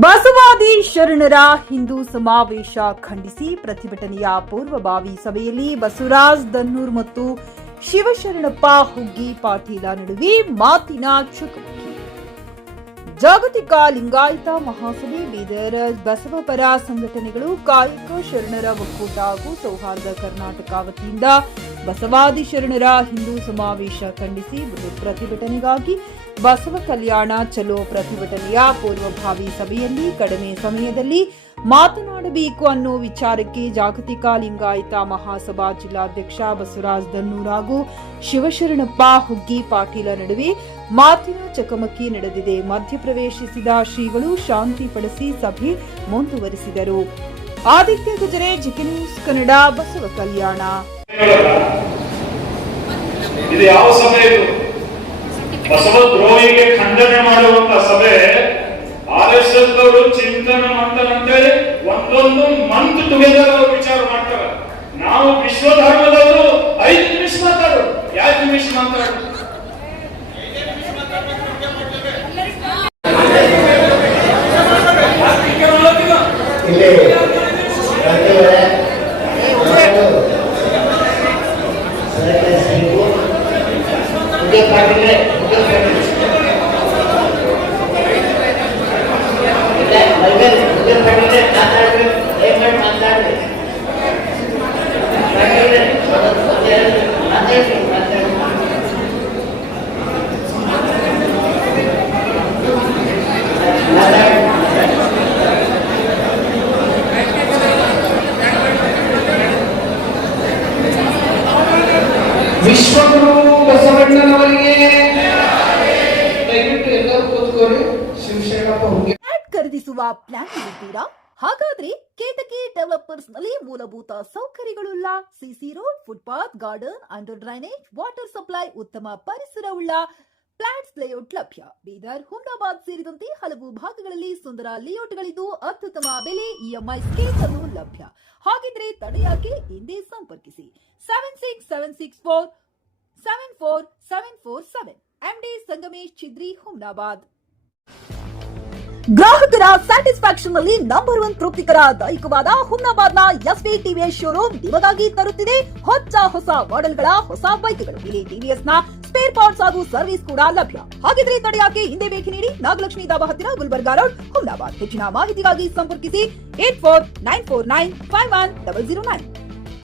ಬಸವಾದಿ ಶರಣರ ಹಿಂದೂ ಸಮಾವೇಶ ಖಂಡಿಸಿ ಪ್ರತಿಭಟನೆಯ ಪೂರ್ವಭಾವಿ ಸಭೆಯಲ್ಲಿ ಬಸವರಾಜ್ ದನ್ನೂರ್ ಮತ್ತು ಶಿವಶರಣಪ್ಪ ಹುಗ್ಗಿ ಪಾಟೀಲ ನಡುವೆ ಮಾತಿನ ಚಕಮಕಿ. ಜಾಗತಿಕ ಲಿಂಗಾಯತ ಮಹಾಸಭೆ ಬೀದರ್ ಬಸವ ಪರ ಸಂಘಟನೆಗಳು ಕಾಯಕ ಶರಣರ ಒಕ್ಕೂಟ ಹಾಗೂ ಸೌಹಾರ್ದ ಕರ್ನಾಟಕ ವತಿಯಿಂದ ಬಸವಾದಿ ಶರಣರ ಹಿಂದೂ ಸಮಾವೇಶ ಖಂಡಿಸಿ ಪ್ರತಿಭಟನೆಗಾಗಿ ಬಸವ ಕಲ್ಯಾಣ ಚಲೋ ಪ್ರತಿಭಟನೆಯ ಪೂರ್ವಭಾವಿ ಸಭೆಯಲ್ಲಿ ಕಡಿಮೆ ಸಮಯದಲ್ಲಿ ಮಾತನಾಡಬೇಕು ಅನ್ನೋ ವಿಚಾರಕ್ಕೆ ಜಾಗತಿಕ ಲಿಂಗಾಯತ ಮಹಾಸಭಾ ಜಿಲ್ಲಾಧ್ಯಕ್ಷ ಬಸವರಾಜ್ ದನ್ನೂರ್ ಹಾಗೂ ಶಿವಶರಣಪ್ಪ ಹುಗ್ಗಿ ಪಾಟೀಲ ನಡುವೆ ಮಾತಿನ ಚಕಮಕಿ ನಡೆದಿದೆ. ಮಧ್ಯಪ್ರವೇಶಿಸಿದ ಶ್ರೀಗಳು ಶಾಂತಿ ಪಡಿಸಿ ಸಭೆ ಮುಂದುವರಿಸಿದರು. ಆದಿತ್ಯ ಗುಜರೆ, ಜಿಕೆ ನ್ಯೂಸ್ ಕನ್ನಡ, ಬಸವ ಕಲ್ಯಾಣ. ಇದು ಯಾವ ಸಭೆ? ಬಸವ ದ್ರೋಹಿಗೆ ಖಂಡನೆ ಮಾಡುವಂತ ಸಭೆ. RSS ಅವರು ಚಿಂತನ ಮಂಥನ ಅಂತೇಳಿ ಒಂದೊಂದು ಮಂತ್ ಟುಗೆದರ್ ಅವರು ವಿಚಾರ ಮಾಡ್ತಾರೆ. ನಾವು ವಿಶ್ವ ಧರ್ಮದವರು 5 ನಿಮಿಷ ಮಾತಾಡೋದು, 2 ನಿಮಿಷ ಮಾತಾಡೋದು. ವಿಶ್ವಗುರು ಬಸವಣ್ಣನವರಿಗೆ ದಯವಿಟ್ಟು ಎಲ್ಲರೂ ಕೂತ್ಕೊಳ್ಳಿ. ಶಿವಶರಣಪ್ಪ ಹುಗ್ಗಿ ಖರೀದಿಸುವ ಪ್ಲಾನ್ ಇದ್ದೀರಾ? ಹಾಗಾದ್ರೆ ಕೇತಕಿ ಡೆವಲಪರ್ಸ್ ನಲ್ಲಿ ಮೂಲಭೂತ ಸೌಕರ್ಯಗಳುಳ್ಳ CC road, footpath, garden, under drainage, water supply, ಉತ್ತಮ ಪರಿಸರವುಳ್ಳ ಫ್ಲಾಟ್ಸ್ ಲೇಔಟ್ ಲಭ್ಯ. ಬೀದರ್, ಹುಮ್ನಾಬಾದ್ ಸೇರಿದಂತೆ ಹಲವು ಭಾಗಗಳಲ್ಲಿ ಸುಂದರ ಲೇಔಟ್ಗಳಿದ್ದು ಅತ್ಯುತ್ತಮ ಬೆಲೆ, ಇಎಂಐ ಸ್ಕೀಮ್ಸ್ ಅನ್ನು ಲಭ್ಯ. ಹಾಗಿದ್ರೆ ತಡೆಯಾಕೆ? ಹಿಂದೆ ಸಂಪರ್ಕಿಸಿ 7676474747 MD ಸಂಗಮೇಶ್ ಚಿದ್ರಿ, ಹುಮ್ನಾಬಾದ್. ಗ್ರಾಹಕರ ಸ್ಯಾಟಿಸ್ಫ್ಯಾಕ್ಷನ್ ನಲ್ಲಿ ನಂಬರ್ 1 ತೃಪ್ತಿಕರ ದಾಯಕವಾದ ಹುಮ್ನಾಬಾದ್ನ ಎಸ್ವಿ ಟಿವಿಎಸ್ ಶೋರೂಮ್ ನಿಮಗಾಗಿ ತರುತ್ತಿದೆ ಹೊಸ ಮಾಡೆಲ್ಗಳ ಹೊಸ ಬೈಕ್ಗಳು. ಇಲ್ಲಿ ಟಿವಿಎಸ್ ನ ಸ್ಪೇರ್ ಪಾರ್ಟ್ಸ್ ಹಾಗೂ ಸರ್ವಿಸ್ ಕೂಡ ಲಭ್ಯ. ಹಾಗಿದ್ರೆ ತಡೆಯಾಕೆ? ಹಿಂದೆ ಭೇಟಿ ನೀಡಿ. ನಾಗಲಕ್ಷ್ಮಿ ದಾಬಾ ಹತ್ತಿರ, ಗುಲ್ಬರ್ಗಾ ರೋಡ್, ಹುಮ್ನಾಬಾದ್. ಹೆಚ್ಚಿನ ಮಾಹಿತಿಗಾಗಿ ಸಂಪರ್ಕಿಸಿ 8494951009.